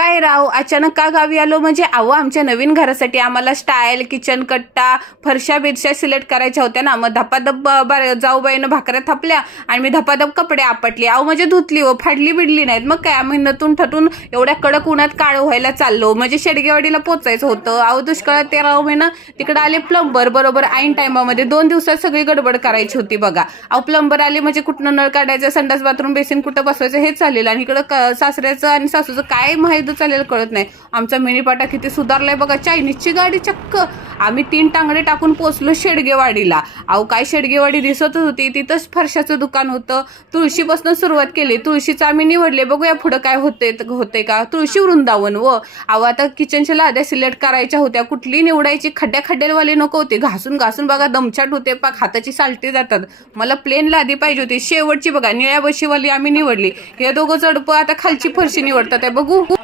काय राव अचानक का गावी आलो म्हणजे आमच्या नवीन घरासाठी आम्हाला स्टाईल किचन कट्टा फरशा बिरशा सिलेक्ट करायच्या होत्या ना। मग धपाधप जाऊबाईनं भाकऱ्या थापल्या आणि मी धपाधप कपडे आपटले म्हणजे धुतली फाडली बिडली नाहीत। मग काय आम्ही नतून ठटून एवढ्या कडक उन्हात काळं व्हायला चाललो म्हणजे शेडगेवाडीला पोचायचं होतं। दुष्काळात 13 महिना तिकडे आले प्लंबर बरोबर ऐन टायमामध्ये 2 दिवसात सगळी गडबड करायची होती बघा। प्लंबर आले म्हणजे कुठनं नळ काढायचं संडास बाथरूम बेसिन कुठं बसवायचं हे चाललेलं आणि इकडं सासऱ्याचं आणि सासूचं काय माहिती चालेल कळत नाही। आमचा मिनी पाटा किती सुधारलाय बघा, चायनीजची गाडी चक्क। आम्ही 3 टांगडे टाकून पोहोचलो शेडगेवाडीला। काय शेडगेवाडी दिसत होती, तिथंच फरशाचं दुकान होतं। तुळशीपासून सुरुवात केली, तुळशीचं आम्ही निवडले, बघूया पुढं काय होते का। तुळशी वृंदावन आता किचनच्या लाद्या सिलेक्ट करायच्या होत्या, कुठली निवडायची, खड्ड्यावाले नको होते, घासून घासून बघा दमछाट होते, पाक हाताची सालटी जातात। मला प्लेन लादी पाहिजे होती, शेवटची बघा निळ्या बशीवाली आम्ही निवडली। हे दोघं जडपं आता खालची फरशी निवडतात आहे, बघू।